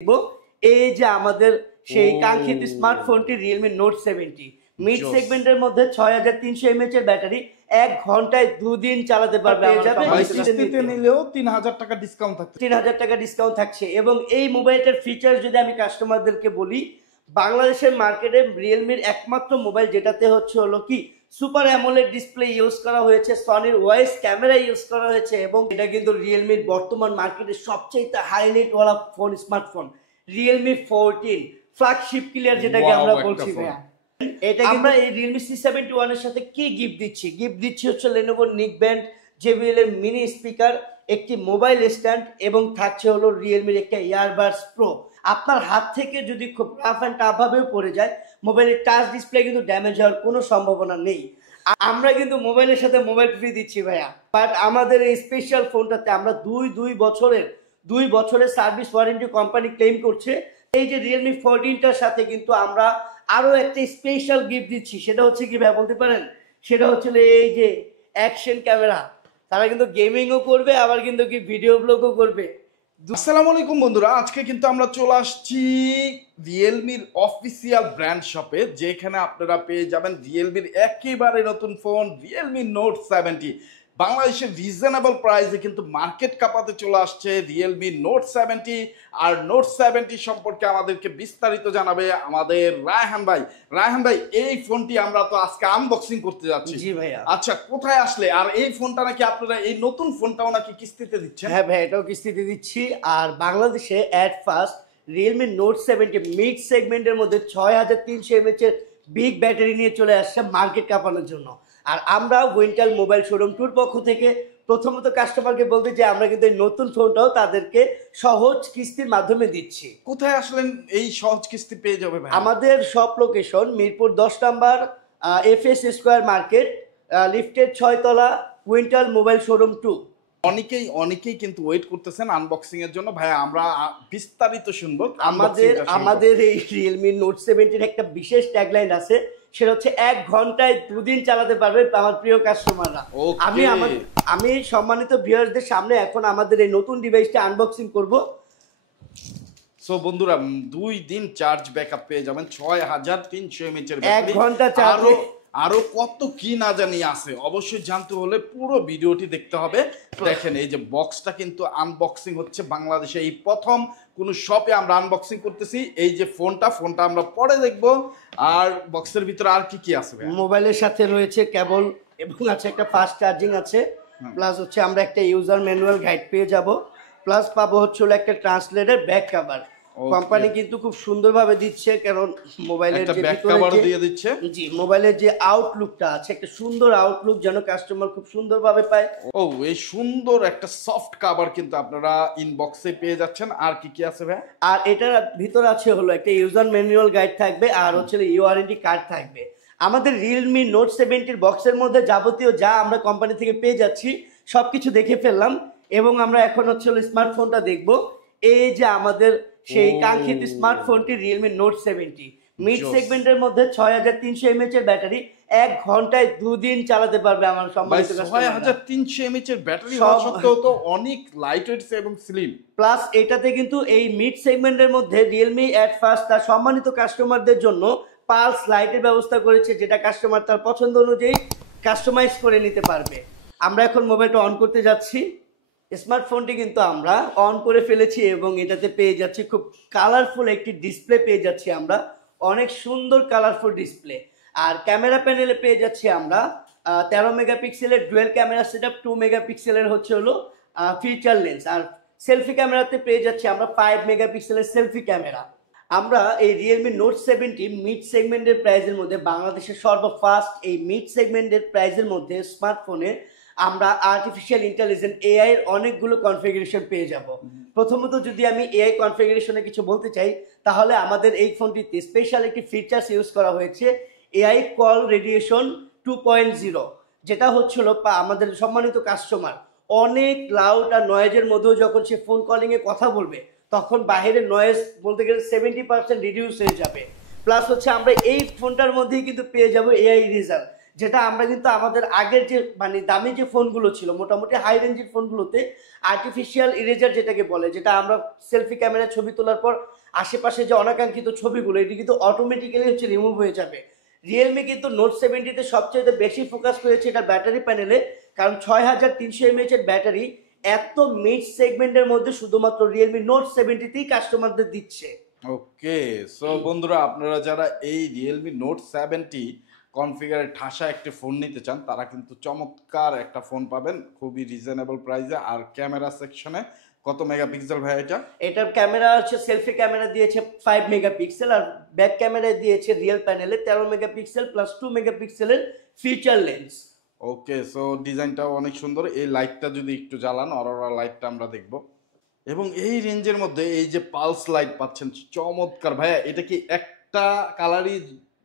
দেখবো এই যে আমাদের সেই কাঙ্ক্ষিত স্মার্টফোনটি রিয়েলমি নোট 70 মিড সেগমেন্টের মধ্যে 6300 mAh এর ব্যাটারি 1 ঘন্টায় 2 দিন চালাতে পারবে। কিস্তিতে নিলেও 3000 টাকা ডিসকাউন্ট থাকছে, 3000 টাকা ডিসকাউন্ট থাকছে। এবং এই মোবাইলটার ফিচার যদি আমি কাস্টমারদেরকে বলি, বাংলাদেশের মার্কেটে রিয়েলমির একমাত্র মোবাইল যেটাতে হলো কি সুপার অ্যামোলেড ডিসপ্লে ইউজ করা হয়েছে, সনির ওয়াইস ক্যামেরা ইউজ করা হয়েছে, এবং এটা কিন্তু রিয়েলমির বর্তমান মার্কেটে সবচেয়ে হাইলাইট ওয়ালা phone, smartphone Realme 14 flagship killer যেটাকে আমরা বলছি ভাইয়া। এটা আমরা এই রিয়েলমি C71 এর সাথে কি গিফট দিচ্ছি হচ্ছে লেনোভো নিকব্যান্ড JBL এর মিনি স্পিকার, একটি মোবাইল স্ট্যান্ড, এবং থাকছে হলো রিয়েলমির একটা ইয়ারবাডস প্রো। আপনার হাত থেকে যদি খুব রাফ অ্যান্ড টাফ ভাবেও পড়ে যায়, মোবাইলের টাচ ডিসপ্লে কিন্তু ড্যামেজ হওয়ার কোনো সম্ভাবনা নেই। আমরা কিন্তু মোবাইলের সাথে মোবাইল ফ্রি দিচ্ছি ভাইয়া, বাট আমাদের এই স্পেশাল ফোনটাতে আমরা দুই বছরের সার্ভিস ওয়ারেন্টি কোম্পানি ক্লেম করছে। এই যে রিয়েলমি 14টার সাথে কিন্তু আমরা আরো একটা স্পেশাল গিফট দিচ্ছি। সেটা হচ্ছে কি ভাই বলতে পারেন? সেটা হচ্ছে এই যে অ্যাকশন ক্যামেরা। তারা কিন্তু গেমিংও করবে, আবার কিন্তু কি ভিডিও ব্লগও করবে। আসসালামু আলাইকুম বন্ধুরা, আজকে কিন্তু আমরা চলে আসছি রিয়েলমির অফিসিয়াল ব্র্যান্ড শপে, যেখানে আপনারা পেয়ে যাবেন রিয়েলমির একেবারে নতুন ফোন রিয়েলমি নোট 70। বাংলাদেশের রিজনেবল প্রাইসে কিন্তু মার্কেট কাঁপাতে চলে আসছে রিয়েলমি নোট 70। আর নোট 70 সম্পর্কে আমাদেরকে বিস্তারিত জানাবে আমাদের রায়হান ভাই। এই ফোনটি আমরা তো আজকে আনবক্সিং করতে যাচ্ছি। জি ভাইয়া। আচ্ছা, কোথায় আসলে? আর এই ফোনটা নাকি আপনারা, এই নতুন ফোনটাও নাকি কিস্তিতে দিচ্ছেন? হ্যাঁ ভাই, এটাও কিস্তিতে দিচ্ছি। আর বাংলাদেশে at first Realme note 70 mid সেগমেন্টের মধ্যে 6300 mAh এর বিগ ব্যাটারি নিয়ে চলে আসছে মার্কেট কাঁপানোর জন্য। আর আমরা উইন্টাল মোবাইল শোরুম টুর পক্ষ থেকে প্রথমত কাস্টমারকে বলতে যে আমরা কিন্তু এই নতুন ফোনটাও তাদেরকে সহজ কিস্তির মাধ্যমে দিচ্ছি। কোথায় আসলেন এই সহজ কিস্তি পেয়ে যাবে ভাই? আমাদের শপ লোকেশন মিরপুর 10 নম্বর FS স্কয়ার মার্কেট, লিফটের 6 তলা, উইন্টাল মোবাইল শোরুম 2। অনেকেই কিন্তু ওয়েট করতেছেন আনবক্সিং এর জন্য। ভাই আমরা বিস্তারিত শুনবো। আমাদের এই রিয়েলমি নোট 70 একটা বিশেষ ট্যাগলাইন আছে, সেটা হচ্ছে 1 ঘন্টায় 2 দিন চালাতে পারবে আমার প্রিয় কাস্টমাররা। আমি সম্মানিত ভিউয়ারদের সামনে এখন আমাদের এই নতুন ডিভাইসটা আনবক্সিং করব। সো বন্ধুরা, 2 দিন চার্জ ব্যাকআপ পেয়ে যাবেন, 6300 mAh এর ব্যাটারি, 1 ঘন্টা চার্জ, আরো কত কি না জানি আছে। অবশ্যই জানতে হলে পুরো ভিডিওটি দেখতে হবে। দেখেন এই যে বক্সটা কিন্তু আনবক্সিং হচ্ছে বাংলাদেশে এই প্রথম কোন শপে আমরা আনবক্সিং করতেছি। এই যে ফোনটা আমরা পরে দেখবো। আর বক্সের ভিতরে আর কি আছে? মোবাইলের সাথে রয়েছে কেবল, এবং আছে একটা ফাস্ট চার্জিং আছে, প্লাস হচ্ছে আমরা একটা ইউজার ম্যানুয়াল গাইড পেয়ে যাব, প্লাস পাবো হচ্ছে একটা ট্রান্সলেটর ব্যাক কভার। কোম্পানি কিন্তু খুব সুন্দরভাবে দিচ্ছে, কারণ মোবাইলের যে ব্যাক কভার দিয়ে দিচ্ছে। জি, মোবাইলের যে আউটলুকটা আছে, একটা সুন্দর আউটলুক যেন কাস্টমার খুব সুন্দরভাবে পায়। এই সুন্দর একটা সফট কভার কিন্তু আপনারা ইনবক্সে পেয়ে যাচ্ছেন। আর কি আছে ভাই? আর এটার ভিতর আছে হলো একটা ইউজার ম্যানুয়াল গাইড থাকবে, আর হচ্ছে ওয়ারেন্টি কার্ড থাকবে। আমাদের রিয়েলমি নোট 70 বক্সের মধ্যে যাবতীয় যা আমরা কোম্পানি থেকে পেয়ে যাচ্ছি সবকিছু দেখে ফেললাম, এবং আমরা এখন হচ্ছে স্মার্টফোনটা দেখবো। এই যে আমাদের সেই কাঙ্ক্ষিত স্মার্টফোনটি রিয়েলমি নোট 70 মিড সেগমেন্টের মধ্যে 6300 mAh এর ব্যাটারি 1 ঘন্টায় 2 দিন চালাতে পারবে আমার সম্মানিত কাস্টমার। 6300 mAh এর ব্যাটারি হওয়া সত্ত্বেও তো অনেক লাইট ওয়েট এবং স্লিম। প্লাস এটাতে কিন্তু এই মিড সেগমেন্টের মধ্যে রিয়েলমি অ্যাট ফার্স্ট তার সম্মানিত কাস্টমারদের জন্য পালস লাইটের ব্যবস্থা করেছে, যেটা কাস্টমার তার পছন্দ অনুযায়ী কাস্টমাইজ করে নিতে পারবে। আমরা এখন মোবাইলটা অন করতে যাচ্ছি। স্মার্টফোনটি কিন্তু আমরা অন করে ফেলেছি, এবং এটাতে পেয়ে যাচ্ছি খুব কালারফুল একটি ডিসপ্লে পেয়ে যাচ্ছি আমরা, অনেক সুন্দর কালারফুল ডিসপ্লে। আর ক্যামেরা প্যানেলে পেয়ে যাচ্ছি আমরা 13 মেগাপিক্সেলের ডুয়েল ক্যামেরা সেটআপ, 2 মেগাপিক্সেলের হচ্ছে ফিচার লেন্স। আর সেলফি ক্যামেরাতে পেয়ে যাচ্ছি আমরা 5 মেগাপিক্সেলের সেলফি ক্যামেরা। আমরা এই রিয়েলমি নোট 70 মিড সেগমেন্টের প্রাইসের মধ্যে বাংলাদেশের সর্বফাস্ট এই মিড সেগমেন্টের প্রাইসের মধ্যে স্মার্টফোনে আমরা আর্টিফিশিয়াল ইন্টেলিজেন্স AI এর অনেকগুলো কনফিগারেশন পেয়ে যাব। প্রথমত যদি আমি AI কনফিগারেশনে কিছু বলতে চাই, তাহলে আমাদের এই ফোনটিতে স্পেশাল একটি ফিচার্স ইউজ করা হয়েছে, AI কল রেডিয়েশন 2.0, যেটা হচ্ছিল আমাদের সম্মানিত কাস্টমার অনেক লাউড আর নয়েজের মধ্যেও যখন সে ফোন কলিংয়ে কথা বলবে, তখন বাইরের নয়েজ বলতে গেলে 70% রিডিউস হয়ে যাবে। প্লাস হচ্ছে আমরা এই ফোনটার মধ্যেই কিন্তু পেয়ে যাব AI ইরেজার, যেটা আমরা কিন্তু আমাদের আগের যে মানে দামি যে ফোনগুলো ছিল মোটামুটি হাই রেঞ্জের ফোনগুলোতে আর্টিফিশিয়াল ইরেজার যেটাকে বলে, যেটা আমরা সেলফি ক্যামেরায় ছবি তোলার পর আশেপাশে যে অনাকাঙ্ক্ষিত ছবিগুলো এটি কিন্তু অটোমেটিক্যালি হচ্ছে রিমুভ হয়ে যাবে। রিয়েলমি কিন্তু নোট 70-তে সবচেয়ে বেশি ফোকাস করেছে এটার ব্যাটারি প্যানেলে, কারণ 6300 mAh এর ব্যাটারি এত মিড সেগমেন্টের মধ্যে শুধুমাত্র রিয়েলমি নোট 70-তেই কাস্টমারদের দিচ্ছে। ওকে, সো বন্ধুরা আপনারা যারা এই রিয়েলমি নোট 70 কনফিগারের ঠাসা একটি ফোন নিতে চান তারা কিন্তু চমৎকার একটা ফোন পাবেন খুবই রিজনেবল প্রাইসে। আর ক্যামেরা সেকশনে কত মেগাপিক্সেল ভাই এটা? এটার ক্যামেরা হচ্ছে সেলফি ক্যামেরা দিয়েছে 5 মেগাপিক্সেল, আর ব্যাক ক্যামেরা দিয়েছে রিয়েল প্যানেলে 13 মেগাপিক্সেল প্লাস 2 মেগাপিক্সেলের ফিচার লেন্স। ওকে, সো ডিজাইনটাও অনেক সুন্দর। এই লাইটটা যদি একটু জ্বালান, অরোরা লাইটটা আমরা দেখব। এবং এই রেঞ্জের মধ্যে এই যে পালস লাইট পাচ্ছেন চমৎকার। ভাইয়া এটা কি একটা কালারই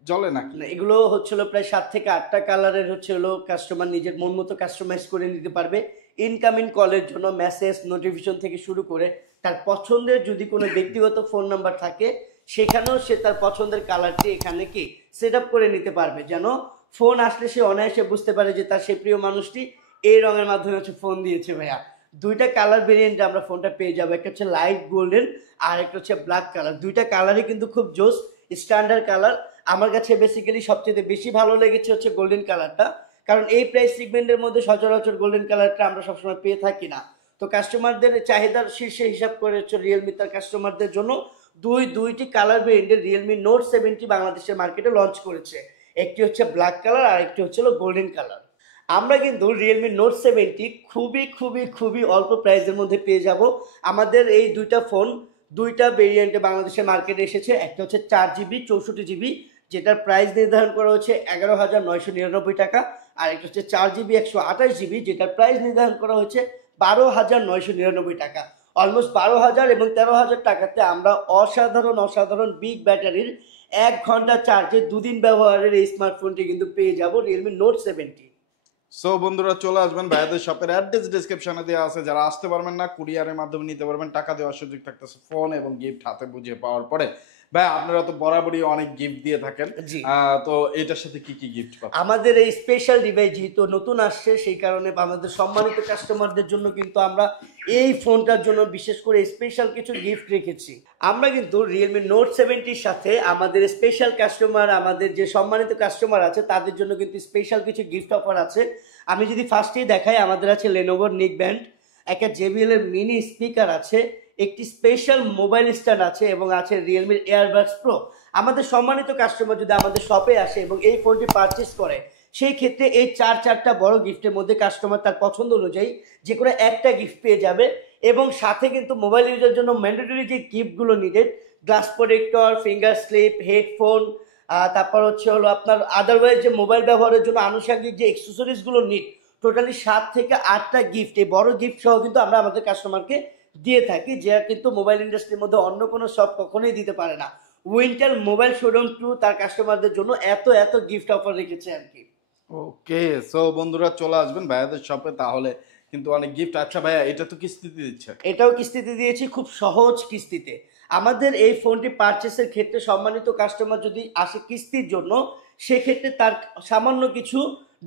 জ্বলে নাকি? না, এগুলো হচ্ছিল প্রায় 7 থেকে 8টা কালারের হচ্ছিল, কাস্টমার নিজের মন মতো কাস্টমাইজ করে নিতে পারবে। ইনকামিং কলের জন্য মেসেজ নোটিফিকেশন থেকে শুরু করে তার পছন্দের যদি কোনো ব্যক্তিগত ফোন নাম্বার থাকে সেখানেও সে তার পছন্দের কালারটি এখানে কি সেট আপ করে নিতে পারবে, যেন ফোন আসলে সে অনায়াসে বুঝতে পারে যে তার সেই প্রিয় মানুষটি এই রঙের মাধ্যমে হচ্ছে ফোন দিয়েছে। ভাইয়া দুইটা কালার ভেরিয়েন্টে আমরা ফোনটা পেয়ে যাবো, একটা হচ্ছে লাইট গোল্ডেন আর একটা হচ্ছে ব্ল্যাক কালার। দুইটা কালারই কিন্তু খুব জোস স্ট্যান্ডার্ড কালার। আমার কাছে বেসিক্যালি সবচেয়ে বেশি ভালো লেগেছে হচ্ছে গোল্ডেন কালারটা, কারণ এই প্রাইস সেগমেন্টের মধ্যে সচরাচর গোল্ডেন কালারটা আমরা সবসময় পেয়ে থাকি না। তো কাস্টমারদের চাহিদার শীর্ষে হিসাব করে হচ্ছে রিয়েলমি তার কাস্টমারদের জন্য দুইটি কালার ভেরিয়েন্টের রিয়েলমি নোট 70 বাংলাদেশের মার্কেটে লঞ্চ করেছে। একটি হচ্ছে ব্ল্যাক কালার আর একটি হচ্ছে গোল্ডেন কালার। আমরা কিন্তু রিয়েলমি নোট 70 খুবই খুবই খুবই অল্প প্রাইসের মধ্যে পেয়ে যাব। আমাদের এই দুইটা ফোন দুইটা ভেরিয়েন্টে বাংলাদেশের মার্কেটে এসেছে। একটা হচ্ছে 4GB 64GB, যেটার প্রাইস নির্ধারণ করা হচ্ছে 11,999 টাকা, আর একটা হচ্ছে 4GB 128GB, যেটার প্রাইস নির্ধারণ করা হচ্ছে 12,999 টাকা। অলমোস্ট 12,000 এবং 13,000 টাকাতে আমরা অসাধারণ বিগ ব্যাটারির 1 ঘন্টা চার্জে 2 দিন ব্যবহারের এই স্মার্টফোনটি কিন্তু পেয়ে যাব রিয়েলমি নোট 70। সো বন্ধুরা চলে আসবেন ভাইয়াদের শপের অ্যাড্রেস ডিসক্রিপশনে দেওয়া আছে। যারা আসতে পারবেন না কুরিয়ারের মাধ্যমে নিতে পারবেন, টাকা দেওয়ার সুযোগ থাকতেছে ফোন এবং গিফট হাতে বুঝিয়ে পাওয়ার পরে। ভাই আপনারা তো বরাবরই অনেক গিফট দিয়ে থাকেন, জি। তো এটার সাথে কি কি গিফট পাচ্ছেন? আমাদের এই স্পেশাল ডিভাইস যেহেতু নতুন আসছে সেই কারণে আমাদের সম্মানিত কাস্টমারদের জন্য কিন্তু আমরা এই ফোনটার জন্য বিশেষ করে স্পেশাল কিছু গিফট রেখেছি। আমরা কিন্তু রিয়েলমি নোট 70-র সাথে আমাদের স্পেশাল কাস্টমার, আমাদের যে সম্মানিত কাস্টমার আছে তাদের জন্য কিন্তু স্পেশাল কিছু গিফট অফার আছে। আমি যদি ফার্স্টেই দেখাই, আমাদের আছে লেনোভোর নিক ব্যান্ড, একটা JBL এর মিনি স্পিকার আছে, একটি স্পেশাল মোবাইল স্ট্যান্ড আছে এবং আছে রিয়েলমির এয়ারবাডস প্রো। আমাদের সম্মানিত কাস্টমার যদি আমাদের শপে আসে এবং এই ফোনটি পারচেস করে সেই ক্ষেত্রে এই চারটা বড় গিফটের মধ্যে কাস্টমার তার পছন্দ অনুযায়ী যে কোনো একটা গিফট পেয়ে যাবে। এবং সাথে কিন্তু মোবাইল ইউজের জন্য ম্যান্ডেটরি যে গিফটগুলো needed, glass protector, finger slip, headphone, তারপর হচ্ছে হলো আপনার আদারওয়াইজ যে মোবাইল ব্যবহারের জন্য আনুষঙ্গিক যে অ্যাক্সেসরিজগুলো নিড, টোটালি 7 থেকে 8টা গিফট, এই বড় গিফট সহ কিন্তু আমরা আমাদের কাস্টমারকে দিয়ে থাকি, যা কিন্তু মোবাইল ইন্ডাস্ট্রির মধ্যে অন্য কোনো শপ কখনোই দিতে পারে না। উইন্টার মোবাইল শোরুম 2 তার কাস্টমারদের জন্য এত গিফট অফার রেখেছে আর কি। ওকে, সো বন্ধুরা চলে আসবেন ভাইয়াদের শপে, তাহলে কিন্তু অনেক গিফট। আচ্ছা ভাইয়া এটা তো কিস্তিতে দিচ্ছে? এটাও কিস্তিতে দিয়েছি, খুব সহজ কিস্তিতে। আমাদের এই ফোনটি পারচেসের ক্ষেত্রে সম্মানিত কাস্টমার যদি আসে কিস্তির জন্য, সেক্ষেত্রে তার সামান্য কিছু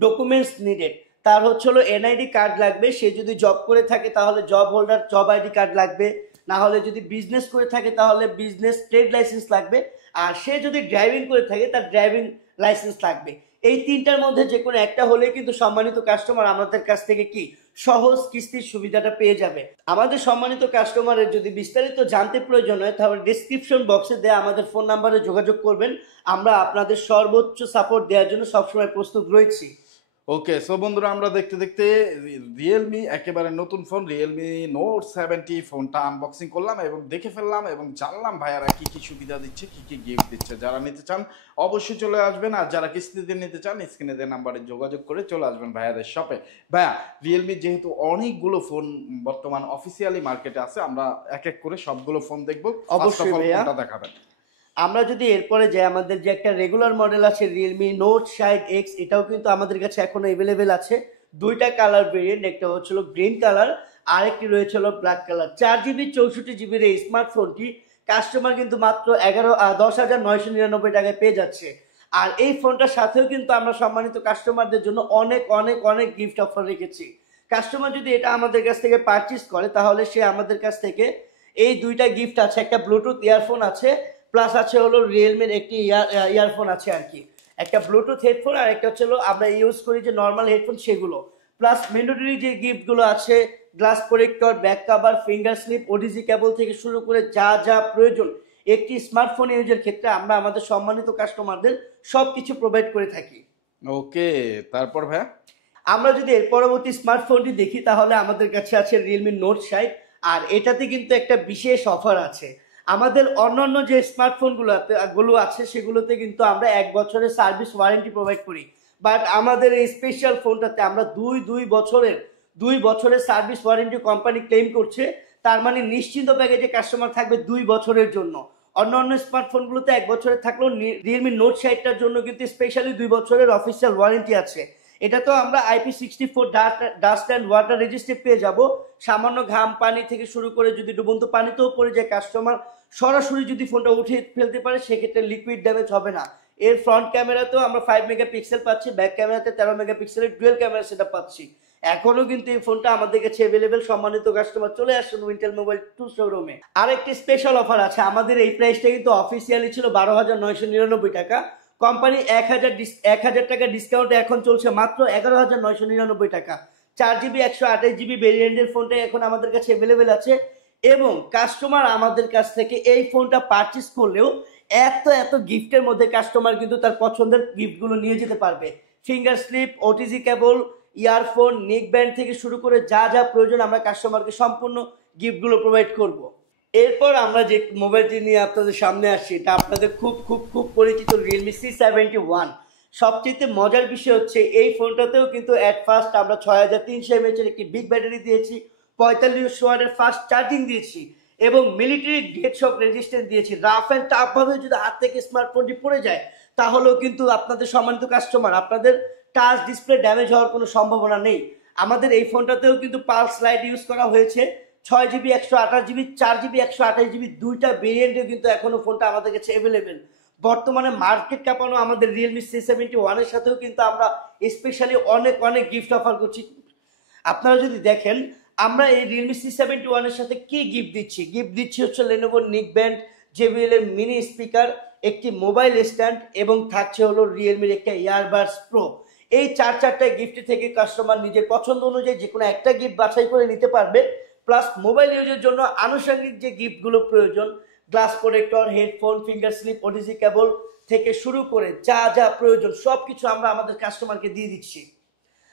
ডকুমেন্টস নিডেড। তার হচ্ছে হলো NID কার্ড লাগবে, সে যদি জব করে থাকে তাহলে job holder job ID card লাগবে, না হলে যদি বিজনেস করে থাকে তাহলে বিজনেস ট্রেড লাইসেন্স লাগবে, আর সে যদি ড্রাইভিং করে থাকে তার ড্রাইভিং লাইসেন্স লাগবে। এই তিনটার মধ্যে যে কোনো একটা হলে কিন্তু সম্মানিত কাস্টমার আমাদের কাছ থেকে কি সহজ কিস্তির সুবিধাটা পেয়ে যাবে। আমাদের সম্মানিত কাস্টমারের যদি বিস্তারিত জানতে প্রয়োজন হয় তাহলে ডিসক্রিপশন বক্সে দেওয়া আমাদের ফোন নাম্বারে যোগাযোগ করবেন। আমরা আপনাদের সর্বোচ্চ সাপোর্ট দেওয়ার জন্য সবসময় প্রস্তুত রয়েছি। ওকে, সো বন্ধুরা আমরা দেখতে দেখতে রিয়েলমি একেবারে নতুন ফোন রিয়েলমি নোট 70 ফোনটা আনবক্সিং করলাম এবং দেখে ফেললাম এবং জানলাম ভাইয়ারা কি কি সুবিধা দিচ্ছে, কি কি গিফট দিচ্ছে। যারা নিতে চান অবশ্যই চলে আসবেন, আর যারা কিস্তিতে নিতে চান স্ক্রিনে দেওয়া নাম্বারে যোগাযোগ করে চলে আসবেন ভাইয়াদের শপে। ভাইয়া রিয়েলমি যেহেতু অনেকগুলো ফোন বর্তমান অফিসিয়ালি মার্কেটে আছে, আমরা এক এক করে সবগুলো ফোন দেখবো। অবশ্যই ভাইয়া, দেখাবেন। আমরা যদি এরপরে যাই, আমাদের যে একটা রেগুলার মডেল আছে রিয়েলমি নোট 60X, এটাও কিন্তু আমাদের কাছে এখনো অ্যাভেলেবেল আছে। দুইটা কালার ভেরিয়েন্ট, একটা হচ্ছিল গ্রিন কালার আর একটি রয়েছিল ব্ল্যাক কালার। 4GB 64GB এই স্মার্টফোনটি কাস্টমার কিন্তু মাত্র 10,999 টাকায় পেয়ে যাচ্ছে। আর এই ফোনটার সাথেও কিন্তু আমরা সম্মানিত কাস্টমারদের জন্য অনেক অনেক অনেক গিফট অফার রেখেছি। কাস্টমার যদি এটা আমাদের কাছ থেকে পারচেজ করে তাহলে সে আমাদের কাছ থেকে এই দুইটা গিফট আছে, একটা ব্লুটুথ ইয়ারফোন আছে, প্লাস আছে হলো রিয়েলমির একটি ইয়ারফোন আছে আর কি, একটা ব্লুটুথ হেডফোন আর একটা হচ্ছে হলো আমরা ইউজ করি যে নর্মাল হেডফোন সেগুলো, প্লাস ম্যান্ডেটরি যে গিফটগুলো আছে glass protector, back cover, finger slip, OTG cable থেকে শুরু করে যা যা প্রয়োজন একটি স্মার্টফোন ইউজের ক্ষেত্রে আমরা আমাদের সম্মানিত কাস্টমারদের সব কিছু প্রোভাইড করে থাকি। ওকে, তারপর ভাইয়া আমরা যদি এর পরবর্তী স্মার্টফোনটি দেখি তাহলে আমাদের কাছে আছে রিয়েলমি নোট 60, আর এটাতে কিন্তু একটা বিশেষ অফার আছে। আমাদের অন্যান্য যে স্মার্টফোনগুলো আছে সেগুলোতে কিন্তু আমরা 1 বছরের সার্ভিস ওয়ারেন্টি প্রোভাইড করি, বাট আমাদের এই স্পেশাল ফোনটাতে আমরা দুই বছরের সার্ভিস ওয়ারেন্টি কোম্পানি ক্লেম করছে। তার মানে নিশ্চিন্ত প্যাকেজে কাস্টমার থাকবে 2 বছরের জন্য। অন্যান্য স্মার্টফোনগুলোতে 1 বছরের থাকলেও রিয়েলমি নোট 60টার জন্য কিন্তু স্পেশালি 2 বছরের অফিসিয়াল ওয়ারেন্টি আছে। এটা তো আমরা IP64 dust and water registry পেয়ে যাব। সামান্য ঘাম পানি থেকে শুরু করে যদি ডুবন্ত পানিতেও পড়ে যায় কাস্টমার সরাসরি যদি ফোনটা উঠে ফেলতে পারে সেক্ষেত্রে লিকুইড ড্যামেজ হবে না। এর ফ্রন্ট ক্যামেরাতেও আমরা 5 মেগাপিক্সেল পাচ্ছি, ব্যাক ক্যামেরাতে 13 মেগাপিক্সেলের ডুয়েল ক্যামেরা সেটা পাচ্ছি। এখনো কিন্তু এই ফোনটা আমাদের কাছে অ্যাভেলেবেল। সম্মানিত কাস্টমার চলে আসুন উইন্টেল মোবাইল 2 শোরুমে। আরেকটি স্পেশাল অফার আছে। আমাদের এই প্রাইসটা কিন্তু অফিসিয়ালি ছিল 12,999 টাকা। কোম্পানি 1,000 টাকা ডিসকাউন্টে এখন চলছে মাত্র 11,999 টাকা। 4GB 128GB ভেরিয়েন্টের ফোনটা এখন আমাদের কাছে অ্যাভেলেবেল আছে এবং কাস্টমার আমাদের কাছ থেকে এই ফোনটা পারচেস করলেও এত গিফটের মধ্যে কাস্টমার কিন্তু তার পছন্দের গিফটগুলো নিয়ে যেতে পারবে। Finger slip, OTG cable, earphone, neck band থেকে শুরু করে যা যা প্রয়োজন আমরা কাস্টমারকে সম্পূর্ণ গিফটগুলো প্রোভাইড করব। এরপর আমরা যে মোবাইলটি নিয়ে আপনাদের সামনে আসছি এটা আপনাদের খুব খুব খুব পরিচিত রিয়েলমি C71। সবচেয়ে মজার বিষয় হচ্ছে এই ফোনটাতেও কিন্তু অ্যাট ফার্স্ট আমরা 6300 mAh একটি বিগ ব্যাটারি দিয়েছি, 45 ওয়াটের ফাস্ট চার্জিং দিয়েছি এবং মিলিটারি গ্রেড শক রেজিস্ট্যান্স দিয়েছি। রাফ অ্যান্ড টাফভাবে যদি হাত থেকে স্মার্টফোনটি পড়ে যায় তাহলেও কিন্তু আপনাদের সম্মানিত কাস্টমার আপনাদের টাচ ডিসপ্লে ড্যামেজ হওয়ার কোনো সম্ভাবনা নেই। আমাদের এই ফোনটাতেও কিন্তু পালস লাইট ইউজ করা হয়েছে। 6GB 128GB, 4GB 128GB দুইটা ভেরিয়েন্টে কিন্তু এখনো ফোনটা আমাদের কাছে অ্যাভেলেবেল। বর্তমানে মার্কেট কাঁপানো আমাদের রিয়েলমি C71 এর সাথেও কিন্তু আমরা স্পেশালি অনেক গিফট অফার করছি। আপনারা যদি দেখেন আমরা এই রিয়েলমি C71 এর সাথে কি গিফট দিচ্ছি হচ্ছে লেনোভো নিক ব্যান্ড, JBL এর মিনি স্পিকার, একটি মোবাইল স্ট্যান্ড এবং থাকছে হলো রিয়েলমির একটা ইয়ারবাডস প্রো। এই চারটা গিফট থেকে কাস্টমার নিজের পছন্দ অনুযায়ী যে কোনো একটা গিফট বাছাই করে নিতে পারবে। প্লাস মোবাইল ইউজের জন্য আনুষঙ্গিক যে গিফটগুলো প্রয়োজন glass protector, headphone, finger slip, OTG cable থেকে শুরু করে যা যা প্রয়োজন সবকিছু আমরা আমাদের কাস্টমারকে দিয়ে দিচ্ছি।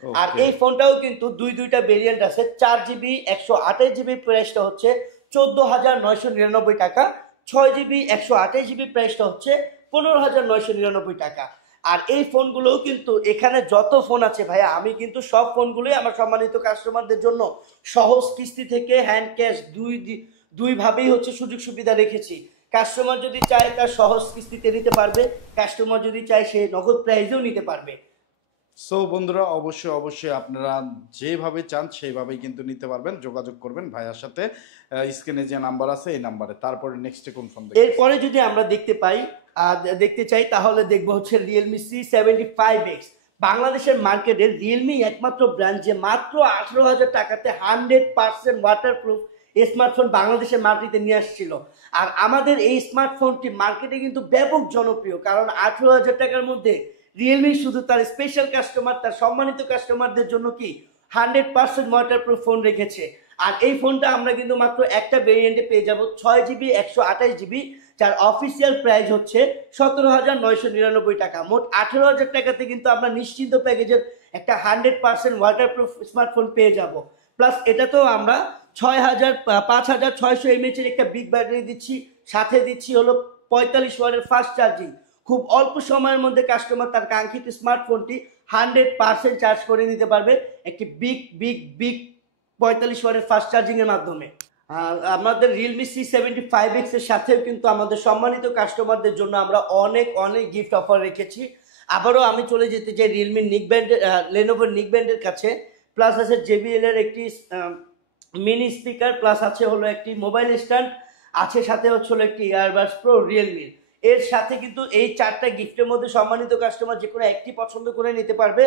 আর এই ফোনটাও কিন্তু দুইটা ভেরিয়েন্ট আছে। 4GB 128GB প্রাইসটা হচ্ছে 14,999 টাকা, 6GB 128GB প্রাইসটা হচ্ছে 15,999 টাকা। আর এই ফোনগুলোও কিন্তু এখানে যত ফোন আছে ভাইয়া আমি কিন্তু সব ফোনগুলোই আমার সম্মানিত কাস্টমারদের জন্য সহজ কিস্তি থেকে হ্যান্ড ক্যাশ দুইভাবেই হচ্ছে সুযোগ সুবিধা রেখেছি। কাস্টমার যদি চায় তার সহজ কিস্তিতে নিতে পারবে, কাস্টমার যদি চায় সে নগদ প্রাইজেও নিতে পারবে। সো বন্ধুরা অবশ্যই আপনারা যেভাবে চান সেইভাবেই কিন্তু নিতে পারবেন। যোগাযোগ করবেন ভাইয়ার সাথে, স্ক্রিনে যে নাম্বার আছে এই নাম্বারে। তারপরে নেক্সটে কোন ফোন দেখব? এরপরে যদি আমরা দেখতে চাই তাহলে দেখবো হচ্ছে রিয়েলমি C75X। বাংলাদেশের মার্কেটে রিয়েলমি একমাত্র ব্র্যান্ড যে মাত্র 18,000 টাকাতে 100% ওয়াটারপ্রুফ স্মার্টফোন বাংলাদেশের মার্কেটে নিয়ে আসছিল। আর আমাদের এই স্মার্টফোনটি মার্কেটে কিন্তু ব্যাপক জনপ্রিয়, কারণ 18,000 টাকার মধ্যে রিয়েলমি শুধু তার স্পেশাল কাস্টমার, তার সম্মানিত কাস্টমারদের জন্য কি 100% ওয়াটারপ্রুফ ফোন রেখেছে। আর এই ফোনটা আমরা কিন্তু মাত্র একটা ভেরিয়েন্টে পেয়ে যাব 6GB 128GB, যার অফিসিয়াল প্রাইস হচ্ছে 17,999 টাকা। মোট 18,000 টাকাতে কিন্তু আমরা নিশ্চিন্ত প্যাকেজের একটা 100% ওয়াটারপ্রুফ স্মার্টফোন পেয়ে যাব। প্লাস এটাতেও আমরা 5,600 mAh এর একটা বিগ ব্যাটারি দিচ্ছি, সাথে দিচ্ছি হলো 45 ওয়াটের ফাস্ট চার্জিং। খুব অল্প সময়ের মধ্যে কাস্টমার তার কাঙ্ক্ষিত স্মার্টফোনটি 100% চার্জ করে নিতে পারবে একটি বিগ 45 ওয়াটের ফাস্ট চার্জিং এর মাধ্যমে। আমাদের রিয়েলমি C75X এর সাথেও কিন্তু আমাদের সম্মানিত কাস্টমারদের জন্য আমরা অনেক গিফট অফার রেখেছি। আবারও আমি চলে যেতে চাই রিয়েলমি লেনোভো নিক ব্যান্ডের কাছে। প্লাস আছে JBL এর একটি মিনি স্পিকার, প্লাস আছে হলো একটি মোবাইল স্ট্যান্ড, আছে সাথে হচ্ছে হলো একটি ইয়ারবাডস প্রো রিয়েলমির। এর সাথে কিন্তু এই 4টা গিফটের মধ্যে সম্মানিত কাস্টমার যে কোনো একটি পছন্দ করে নিতে পারবে।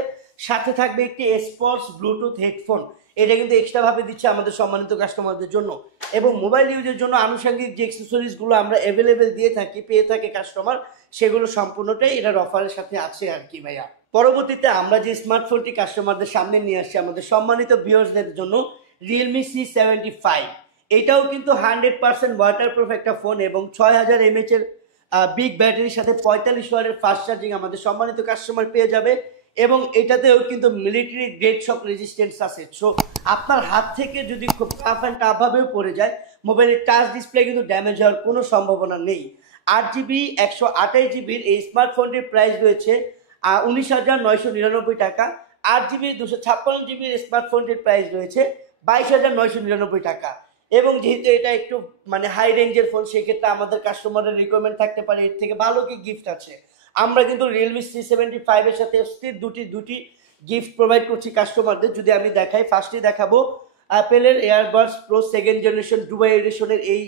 সাথে থাকবে একটি স্পোর্টস ব্লুটুথ হেডফোন, এটা কিন্তু এক্সট্রা ভাবে দিচ্ছে আমাদের সম্মানিত কাস্টমারদের জন্য। এবং মোবাইল ইউজের জন্য আনুষঙ্গিক যে অ্যাক্সেসরিজগুলো আমরা অ্যাভেলেবেল দিয়ে থাকি, পেয়ে থাকে কাস্টমার, সেগুলো সম্পূর্ণটাই এটার অফারের সাথে আছে আর কি ভাইয়া। পরবর্তীতে আমরা যে স্মার্টফোনটি কাস্টমারদের সামনে নিয়ে আসছি আমাদের সম্মানিত ভিউয়ার্সদের জন্য, রিয়েলমি C75। এটাও কিন্তু 100% ওয়াটারপ্রুফ একটা ফোন এবং 6000 mAh এর বিগ ব্যাটারির সাথে 45 ওয়াটের ফাস্ট চার্জিং আমাদের সম্মানিত কাস্টমার পেয়ে যাবে। এবং এটাতেও কিন্তু মিলিটারি গ্রেড শক রেজিস্ট্যান্স আছে। সো আপনার হাত থেকে যদি খুব টাফ অ্যান্ড টাফভাবেও পড়ে যায়, মোবাইলের টাচ ডিসপ্লে কিন্তু ড্যামেজ হওয়ার কোনো সম্ভাবনা নেই। 8GB 128GBর এই স্মার্টফোনটির প্রাইস রয়েছে 19,999 টাকা। 8GB 256GBর স্মার্টফোনটির প্রাইস রয়েছে 22,999 টাকা। এবং যেহেতু এটা একটু মানে হাই রেঞ্জের ফোন, সেক্ষেত্রে আমাদের কাস্টমারের রিকোয়ারমেন্ট থাকতে পারে এর থেকে ভালো কি গিফট আছে। আমরা কিন্তু রিয়েলমি C75 এর সাথে দুটি গিফট প্রোভাইড করছি কাস্টমারদের। যদি আমি দেখাই, ফার্স্টে দেখাবো অ্যাপেলের এয়ারবাডস প্রো 2nd জেনারেশন ডুবাই এডিশনের এই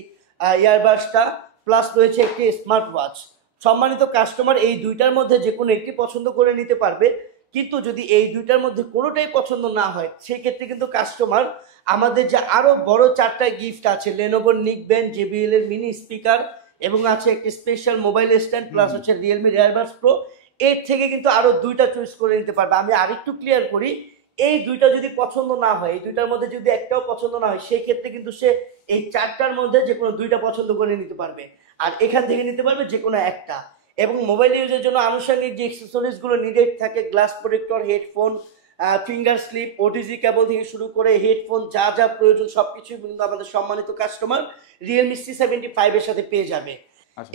ইয়ারবাডসটা, প্লাস রয়েছে একটি স্মার্ট ওয়াচ। সম্মানিত কাস্টমার এই দুইটার মধ্যে যে কোনো একটি পছন্দ করে নিতে পারবে, কিন্তু যদি এই দুইটার মধ্যে কোনোটাই পছন্দ না হয়, সেক্ষেত্রে কিন্তু কাস্টমার আমাদের যে আরও বড় 4টা গিফট আছে, লেনোভোর নিকবেন, JBL এর মিনি স্পিকার এবং আছে একটি স্পেশাল মোবাইল স্ট্যান্ড, প্লাস হচ্ছে রিয়েলমি এয়ারবাডস প্রো, এর থেকে কিন্তু আরও দুইটা চয়েস করে নিতে পারবে। আমি আরেকটু ক্লিয়ার করি, এই দুইটা যদি পছন্দ না হয়, এই দুইটার মধ্যে যদি একটাও পছন্দ না হয়, সেই ক্ষেত্রে কিন্তু সে এই 4টার মধ্যে যে কোনো দুইটা পছন্দ করে নিতে পারবে, আর এখান থেকে নিতে পারবে যে কোনো একটা। এবং মোবাইল ইউজের জন্য আনুষঙ্গিক যে অ্যাক্সেসরিজগুলো নিডেড থাকে, glass protector, headphone, finger slip, OTG cable থেকে শুরু করে হেডফোন, যা যা প্রয়োজন সবকিছুই কিন্তু আমাদের সম্মানিত কাস্টমার রিয়েলমি C75 এর সাথে পেয়ে যাবে।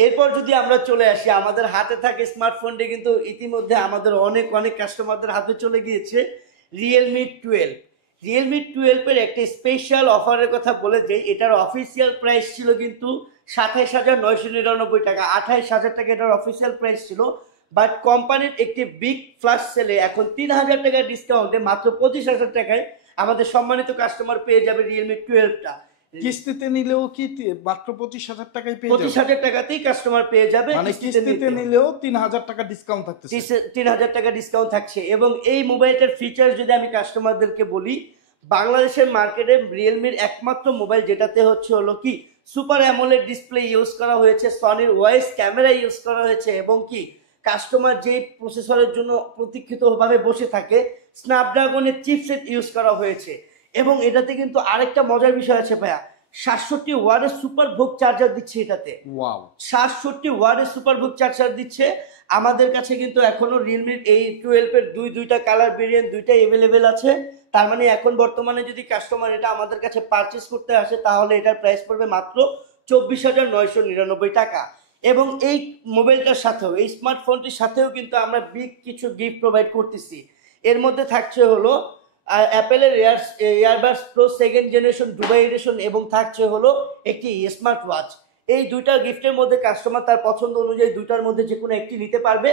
এরপর যদি আমরা চলে আসি, আমাদের হাতে থাকে স্মার্টফোনটি কিন্তু ইতিমধ্যে আমাদের অনেক কাস্টমারদের হাতে চলে গিয়েছে, রিয়েলমি 12। রিয়েলমি 12 এর একটা স্পেশাল অফারের কথা বলে যাই। এটার অফিসিয়াল প্রাইস ছিল কিন্তু 27,999 টাকা, 28,000 টাকা এটার অফিসিয়াল প্রাইস ছিল। বাট কোম্পানির একটি বিগ ফ্ল্যাশ সেলে এখন 3,000 টাকার ডিসকাউন্টে মাত্র 25,000 টাকায় আমাদের সম্মানিত কাস্টমার পেয়ে যাবে রিয়েলমি 12টা। কিস্তিতে নিলেও কি মাত্র 25,000 টাকায় পেয়ে যাবে? 25,000 টাকাতেই কাস্টমার পেয়ে যাবে। মানে কিস্তিতে নিলেও 3,000 টাকা ডিসকাউন্ট থাকতেছে। 3,000 টাকা ডিসকাউন্ট থাকছে। এবং এই মোবাইলটার ফিচার যদি আমি কাস্টমারদেরকে বলি, বাংলাদেশের মার্কেটে রিয়েলমির একমাত্র মোবাইল যেটাতে হলো কি সুপার অ্যামোলেড ডিসপ্লে ইউজ করা হয়েছে, সনির ওয়েস ক্যামেরা ইউজ করা হয়েছে, এবং কি কাস্টমার যে প্রসেসরের জন্য প্রতীক্ষিতভাবে বসে থাকে, স্ন্যাপড্রাগনের চিপসেট ইউজ করা হয়েছে। এবং এটাতে কিন্তু আরেকটা মজার বিষয় আছে ভাইয়া, 67 ওয়াটের সুপার ভোগ চার্জার দিচ্ছে এটাতে। ওয়াও, 67 ওয়াটের সুপার ভোগ চার্জার দিচ্ছে। আমাদের কাছে কিন্তু এখনো রিয়েলমির এই 12 এর দুইটা কালার ভেরিয়েন্ট দুইটাই অ্যাভেলেবেল আছে। তার মানে এখন বর্তমানে যদি কাস্টমার এটা আমাদের কাছে পারচেস করতে আসে, তাহলে এটার প্রাইস পড়বে মাত্র 24,999 টাকা। এবং এই মোবাইলটার সাথেও, এই স্মার্টফোনটির সাথেও কিন্তু আমরা বিগ কিছু গিফট প্রোভাইড করতেছি। এর মধ্যে থাকছে হলো অ্যাপেলের এয়ারবাডস প্রো 2nd জেনারেশন ডুবাই এডিশন, এবং থাকছে হলো একটি স্মার্ট ওয়াচ। এই দুইটা গিফটের মধ্যে কাস্টমার তার পছন্দ অনুযায়ী দুইটার মধ্যে যে কোনো একটি নিতে পারবে।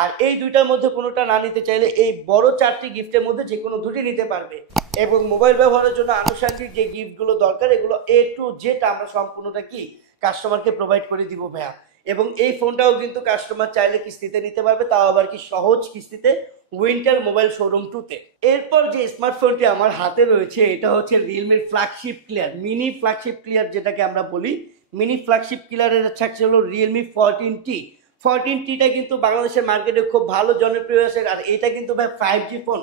আর এই দুইটার মধ্যে কোনোটা না নিতে চাইলে এই বড় 4টি গিফটের মধ্যে যে কোনো দুটি নিতে পারবে। এবং মোবাইল ব্যবহারের জন্য আনুষঙ্গিক যে গিফটগুলো দরকার, এগুলো A to Z আমরা সম্পূর্ণটা কি কাস্টমারকে প্রোভাইড করে দিব ভাইয়া। এবং এই ফোনটাও কিন্তু কাস্টমার চাইলে কিস্তিতে নিতে পারবে, তাও আবার কি সহজ কিস্তিতে, উইন্টার মোবাইল শোরুম 2-তে। এরপর যে স্মার্টফোনটি আমার হাতে রয়েছে, এটা হচ্ছে রিয়েলমির flagship killer, mini flagship killer যেটাকে আমরা বলি। মিনি ফ্ল্যাগশিপ ক্লিয়ারের থাকছে হলো রিয়েলমি 14T। 14Tটা কিন্তু বাংলাদেশের মার্কেটে খুব ভালো জনপ্রিয় আছে। আর এটা কিন্তু ভাই 5G phone,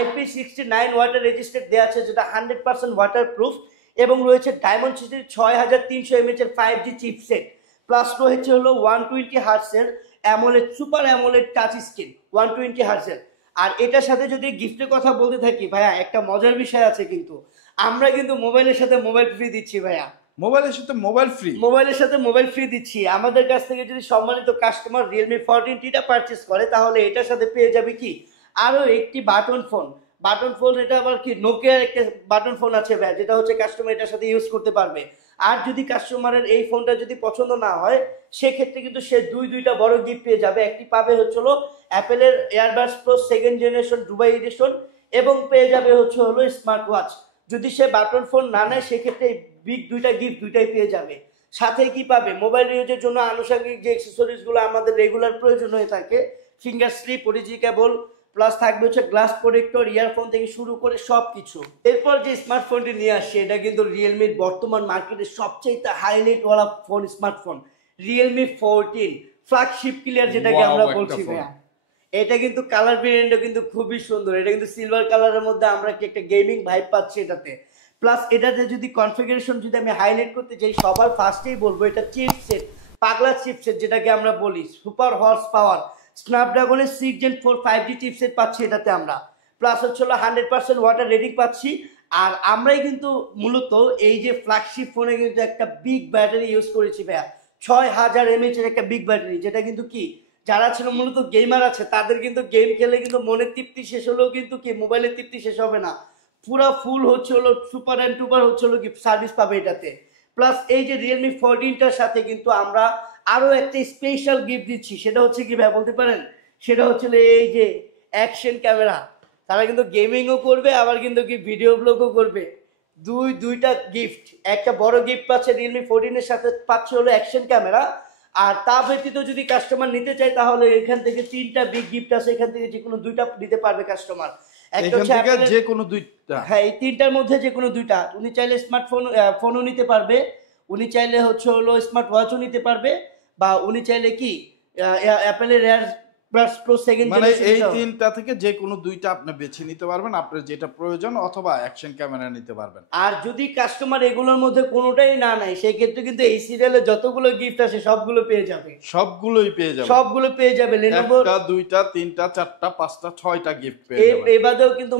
IP69 water register দেওয়া আছে, যেটা 100% ওয়াটার প্রুফ। এবং রয়েছে ডায়মন্ড সিটির 6300 mAh এর 5G চিপসেট, প্লাস রয়েছে হলো 120 হার্টসের AMOLED super AMOLED touch screen 120 হার্টসের। আর এটার সাথে যদি গিফটের কথা বলতে থাকি ভাইয়া, একটা মজার বিষয় আছে, কিন্তু আমরা কিন্তু মোবাইলের সাথে মোবাইল ফ্রি দিচ্ছি ভাইয়া। মোবাইলের সাথে মোবাইল ফ্রি? মোবাইলের সাথে মোবাইল ফ্রি দিচ্ছি। আমাদের কাছ থেকে যদি সম্মানিত কাস্টমার রিয়েলমি 14Tটা পারচেস করে, তাহলে এটার সাথে পেয়ে যাবে কি আরো একটি বাটন ফোন। বাটন ফোন এটা আবার কি নোকিয়ার একটা বাটন ফোন আছে ভাই, যেটা হচ্ছে কাস্টমার এটার সাথে ইউজ করতে পারবে। আর যদি কাস্টমারের এই ফোনটা যদি পছন্দ না হয়, সেক্ষেত্রে কিন্তু সে দুইটা বড় গিফট পেয়ে যাবে। একটি পাবে হলো অ্যাপেলের এয়ারবাডস প্রো 2nd জেনারেশন ডুবাই এডিশন, এবং পেয়ে যাবে হলো স্মার্ট ওয়াচ। যদি সে বাটন ফোন না নেয়, সেক্ষেত্রে বিগ দুইটা গিফট দুইটাই পেয়ে যাবে। সাথে কি পাবে, মোবাইল ইউজের জন্য আনুষঙ্গিক যে অ্যাক্সেসরিজগুলো আমাদের রেগুলার প্রয়োজন হয়ে থাকে, finger slip, OTG cable, plus থাকবে হচ্ছে গ্লাস প্রোটেক্টর, ইয়ারফোন থেকে শুরু করে সব কিছু। এরপর যে স্মার্টফোনটি নিয়ে আসছে এটা কিন্তু রিয়েলমির বর্তমান মার্কেটের সবচেয়ে হাইলাইটওয়ালা phone, smartphone Realme 14 flagship killer যেটাকে Wow, আমরা একটা বলছি phone। ভাইয়া। এটা কিন্তু কালার ভেরিয়েন্টও কিন্তু খুবই সুন্দর, এটা কিন্তু সিলভার কালারের মধ্যে আমরা কি একটা গেমিং ভাইব পাচ্ছি এটাতে। প্লাস এটাতে যদি কনফিগারেশন যদি আমি হাইলাইট করতে চাই, সবার ফার্স্টেই বলবো এটা চিপসেট, পাগলা চিপসেট যেটাকে আমরা বলি, সুপার হর্স পাওয়ার স্ন্যাপড্রাগনের 6 Gen 4 5G চিপসেট পাচ্ছি এটাতে আমরা। প্লাস হচ্ছে 100% ওয়াটার রেটিং পাচ্ছি। আর আমরাই কিন্তু মূলত এই যে ফ্ল্যাগশিপ ফোনে কিন্তু একটা বিগ ব্যাটারি ইউজ করেছি ভাইয়া, 6000 mAh এর একটা বিগ ব্যাটারি, যেটা কিন্তু কি যারা ছিল মূলত গেমার আছে তাদের কিন্তু গেম খেলে কিন্তু মনের তৃপ্তি শেষ হলেও কিন্তু কি মোবাইলের তৃপ্তি শেষ হবে না, পুরা ফুল হচ্ছে হলো সুপার অ্যান্ড টুপার হচ্ছে হলো কি সার্ভিস পাবে এটাতে। প্লাস এই যে রিয়েলমি 14টার সাথে কিন্তু আমরা আরো একটা স্পেশাল গিফট দিচ্ছি, সেটা হচ্ছে কি ভাই বলতে পারেন, সেটা হচ্ছে এই যে অ্যাকশন ক্যামেরা। তারা কিন্তু গেমিংও করবে আবার কিন্তু কি ভিডিও ব্লগও করবে, দুইটা গিফট। একটা বড় গিফট পাচ্ছে রিয়েলমি 14 এর সাথে, পাচ্ছে হলো অ্যাকশন ক্যামেরা। আর তা ব্যতীত যদি কাস্টমার নিতে চায় তাহলে এখান থেকে 3টা বিগ গিফট আছে, এখান থেকে যে কোনো 2টা নিতে পারবে কাস্টমার। একটা এখান হচ্ছে থেকে Apple-এর- যে কোনো দুইটা। হ্যাঁ, এই 3টার মধ্যে যে কোনো 2টা, উনি চাইলে স্মার্টফোন ফোনও নিতে পারবে, উনি চাইলে হচ্ছে হলো স্মার্ট ওয়াচও নিতে পারবে, বা উনি চাইলে কি অ্যাপেলের এয়ার প্লাস প্রো সেকেন্ড মানে এই তিনটা থেকে যে কোনো দুইটা আপনি বেছে নিতে পারবেন, আপনার যেটা প্রয়োজন, অথবা অ্যাকশন ক্যামেরা নিতে পারবেন। আর যদি কাস্টমার এগুলোর মধ্যে কোনোটাই না নেয় সেই ক্ষেত্রে কিন্তু এই সিরিয়ালে যতগুলো গিফট আছে সবগুলো পেয়ে যাবে, সবগুলোই পেয়ে যাবেন। সবগুলো পেয়ে যাবে। লেনোভো একটা, দুইটা, তিনটা, চারটা, পাঁচটা, 6টা গিফট পেয়ে যাবেন। এবারেও কিন্তু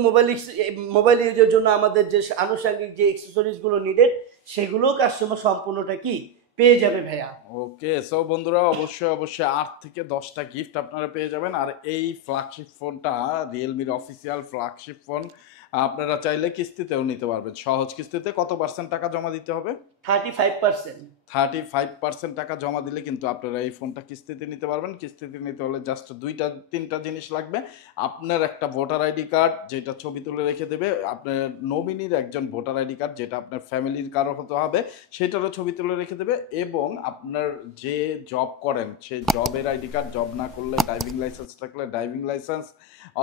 মোবাইল ইউজের জন্য আমাদের যে আনুষঙ্গিক যে অ্যাক্সেসরিজ গুলো নিডেড সেগুলো কাস্টমার সম্পূর্ণটা কি পেয়ে যাবে ভাইয়া। ওকে, সো বন্ধুরা অবশ্যই অবশ্যই 8 থেকে 10টা গিফট আপনারা পেয়ে যাবেন। আর এই ফ্ল্যাগশিপ ফোনটা রিয়েলমির অফিসিয়াল ফ্ল্যাগশিপ ফোন, আপনারা চাইলে কিস্তিতেও নিতে পারবেন। সহজ কিস্তিতে কত পার্সেন্ট টাকা জমা দিতে হবে? 35%। 35% টাকা জমা দিলে কিন্তু আপনারা এই ফোনটা কিস্তিতে নিতে পারবেন। কিস্তিতে নিতে হলে জাস্ট 2-3টা জিনিস লাগবে। আপনার একটা ভোটার আইডি কার্ড যেটা ছবি তুলে রেখে দেবে, আপনার নমিনির একজন ভোটার আইডি কার্ড যেটা আপনার ফ্যামিলির কারো হতে হবে সেটারও ছবি তুলে রেখে দেবে, এবং আপনার যে জব করেন সেই জবের আইডি কার্ড, জব না করলে ড্রাইভিং লাইসেন্স থাকলে ড্রাইভিং লাইসেন্স,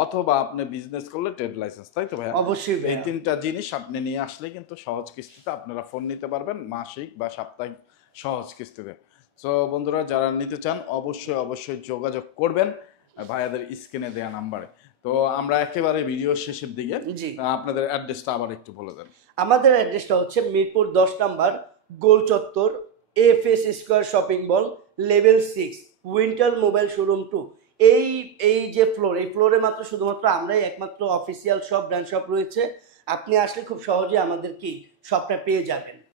অথবা আপনি বিজনেস করলে ট্রেড লাইসেন্স, তাই তো ভাইয়া? অবশ্যই এই ভাইয়া। 3টা জিনিস আপনি নিয়ে আসলে কিন্তু সহজ কিস্তিতে আপনারা ফোন নিতে পারবেন, মাসিক বা সাপ্তাহিক সহজ কিস্তিতে। সো বন্ধুরা যারা নিতে চান অবশ্যই অবশ্যই যোগাযোগ করবেন ভাইয়াদের স্ক্রিনে দেওয়া নাম্বারে। তো আমরা একেবারে ভিডিও শেষের দিকে, জি। আপনাদের অ্যাড্রেসটা আবার একটু বলে দেন। আমাদের অ্যাড্রেসটা হচ্ছে মিরপুর 10 নাম্বার, গোল চত্বর, FS square shopping mall, level 6, winter mobile showroom 2। এই এই যে ফ্লোর, এই ফ্লোরে মাত্র শুধুমাত্র আমরাই একমাত্র অফিসিয়াল শপ, ব্র্যান্ড শপ রয়েছে। আপনি আসলে খুব সহজে আমাদের কি শপটা পেয়ে যাবেন।